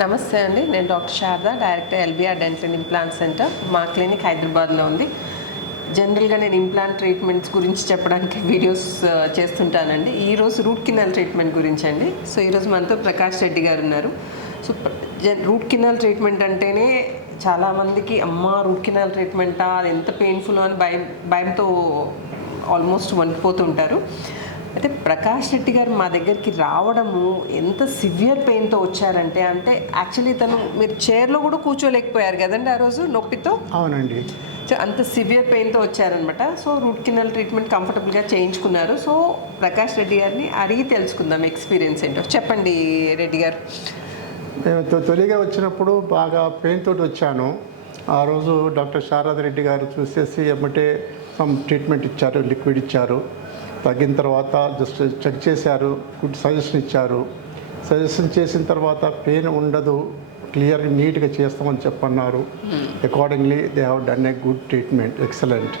నమస్తే అండి, నేను doctor Sharada, director LBR dental and implant centre. మా క్లినిక్ హైదరాబాద్లో ఉంది. జనరల్గా నేను ఇంప్లాంట్ ట్రీట్మెంట్స్ గురించి చెప్పడానికి వీడియోస్ చేస్తుంటానండి. ఈరోజు రూట్ కెనాల్ ట్రీట్మెంట్ గురించి అండి. సో ఈరోజు మనతో ప్రకాష్ రెడ్డి గారు ఉన్నారు. సో రూట్ కెనాల్ ట్రీట్మెంట్ అంటేనే చాలామందికి రూట్ కెనాల్ ట్రీట్మెంటా, అది ఎంత పెయిన్ఫుల్ అని భయంతో ఆల్మోస్ట్ వణికిపోతుంటారు. అయితే ప్రకాష్ రెడ్డి గారు మా దగ్గరికి రావడము ఎంత సివియర్ పెయిన్తో వచ్చారంటే, యాక్చువల్లీ మీరు చైర్లో కూడా కూర్చోలేకపోయారు కదండి ఆ రోజు నొప్పితో. అవునండి. సో అంత సివియర్ పెయిన్తో వచ్చారనమాట. సో రూట్ కెనాల్ ట్రీట్మెంట్ కంఫర్టబుల్గా చేయించుకున్నారు. సో ప్రకాష్ రెడ్డి గారిని అడిగి తెలుసుకుందాం ఎక్స్పీరియన్స్ ఏంటో. చెప్పండి రెడ్డి గారు. నేను తొలిగా వచ్చినప్పుడు బాగా పెయిన్ తోటి వచ్చాను. ఆ రోజు డాక్టర్ శారద రెడ్డి గారు చూసేసి ఎమ్మటే సమ్ ట్రీట్మెంట్ ఇచ్చారు, లిక్విడ్ ఇచ్చారు. తగ్గిన తర్వాత జస్ట్ చెక్ చేశారు, గుడ్ సజెషన్ ఇచ్చారు. సజెషన్ చేసిన తర్వాత పెయిన్ ఉండదు, క్లియర్ నీట్గా చేస్తామని చెప్పన్నారు. Accordingly they have done a good treatment, excellent.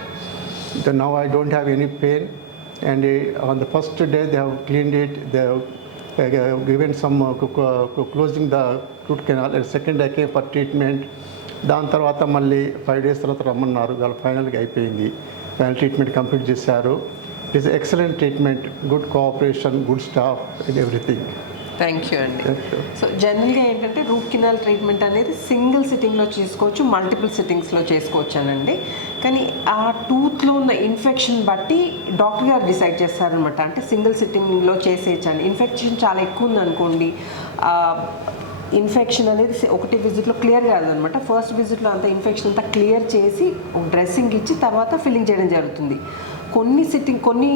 Now I don't have any pain and on the first day they have cleaned it, they have given some closing the root canal. And second day came for treatment. దాని తర్వాత మళ్ళీ 5 days తర్వాత రమ్మన్నారు. వాళ్ళు ఫైనల్గా అయిపోయింది, final treatment complete చేశారు. It's excellent treatment, good cooperation, good staff and everything. Thank you అండి. సో జనరల్గా ఏంటంటే రూట్ కెనాల్ ట్రీట్మెంట్ అనేది సింగిల్ సిట్టింగ్లో చేసుకోవచ్చు, మల్టిపుల్ సిట్టింగ్స్లో చేసుకోవచ్చు అనండి. కానీ ఆ టూత్లో ఉన్న ఇన్ఫెక్షన్ బట్టి డాక్టర్ గారు డిసైడ్ చేస్తారనమాట. అంటే సింగిల్ సిట్టింగ్లో చేసేయచ్చండి. ఇన్ఫెక్షన్ చాలా ఎక్కువ ఉందనుకోండి, ఇన్ఫెక్షన్ అనేది ఒకటి విజిట్లో క్లియర్ కాదనమాట. ఫస్ట్ విజిట్లో అంత ఇన్ఫెక్షన్ అంతా క్లియర్ చేసి డ్రెస్సింగ్ ఇచ్చి తర్వాత ఫిల్లింగ్ చేయడం జరుగుతుంది. కొన్ని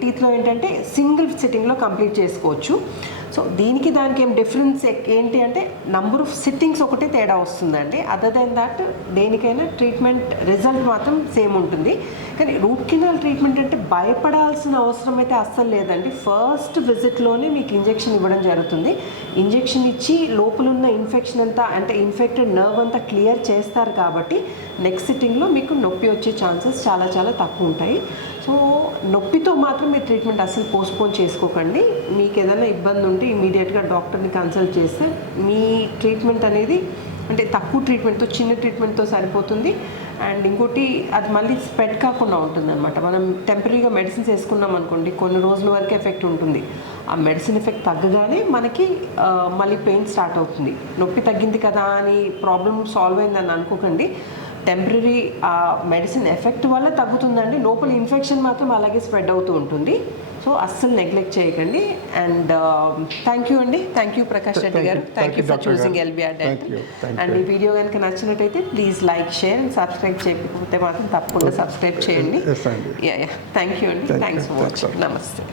టీత్లో ఏంటంటే సింగిల్ సిట్టింగ్లో కంప్లీట్ చేసుకోవచ్చు. సో దీనికి దానికి ఏం డిఫరెన్స్ ఏంటి అంటే నంబర్ ఆఫ్ సిట్టింగ్స్ ఒకటే తేడా వస్తుందండి. అదర్ దెన్ దట్ దేనికైనా ట్రీట్మెంట్ రిజల్ట్ మాత్రం సేమ్ ఉంటుంది. కానీ రూట్ కెనాల్ ట్రీట్మెంట్ అంటే భయపడాల్సిన అవసరం అయితే అస్సలు లేదండి. ఫస్ట్ విజిట్లోనే మీకు ఇంజెక్షన్ ఇవ్వడం జరుగుతుంది. ఇంజెక్షన్ ఇచ్చి లోపల ఉన్న ఇన్ఫెక్షన్ అంతా, ఇన్ఫెక్టెడ్ నర్వ్ అంతా క్లియర్ చేస్తారు కాబట్టి నెక్స్ట్ సిట్టింగ్లో మీకు నొప్పి వచ్చే ఛాన్సెస్ చాలా చాలా తక్కువ ఉంటాయి. సో నొప్పితో మాత్రం మీరు ట్రీట్మెంట్ అసలు పోస్ట్పోన్ చేసుకోకండి. మీకు ఏదైనా ఇబ్బంది ఉంటే ఇమీడియట్గా డాక్టర్ని కన్సల్ట్ చేస్తే మీ ట్రీట్మెంట్ అనేది తక్కువ ట్రీట్మెంట్తో, చిన్న ట్రీట్మెంట్తో సరిపోతుంది. అండ్ ఇంకోటి, అది మళ్ళీ స్ప్రెడ్ కాకుండా ఉంటుంది అనమాట. మనం టెంపరీగా మెడిసిన్స్ వేసుకున్నాం అనుకోండి, కొన్ని రోజుల వరకు ఎఫెక్ట్ ఉంటుంది. ఆ మెడిసిన్ ఎఫెక్ట్ తగ్గగానే మనకి మళ్ళీ పెయిన్ స్టార్ట్ అవుతుంది. నొప్పి తగ్గింది కదా అని ప్రాబ్లం సాల్వ్ అయిందని అనుకోకండి. టెంపరీ మెడిసిన్ ఎఫెక్ట్ వల్ల తగ్గుతుందండి, లోపల ఇన్ఫెక్షన్ మాత్రం అలాగే స్ప్రెడ్ అవుతూ ఉంటుంది. సో అస్సలు నెగ్లెక్ట్ చేయకండి. అండ్ థ్యాంక్ యూ అండి. థ్యాంక్ యూ ప్రకాష్ రెడ్డి గారు. Thank you for choosing LBR dental. And ఈ వీడియో కనుక నచ్చినట్టయితే please like, share and subscribe చేయకపోతే మాత్రం తప్పకుండా సబ్స్క్రైబ్ చేయండి. థ్యాంక్ యూ అండి. Thanks for watching. నమస్తే.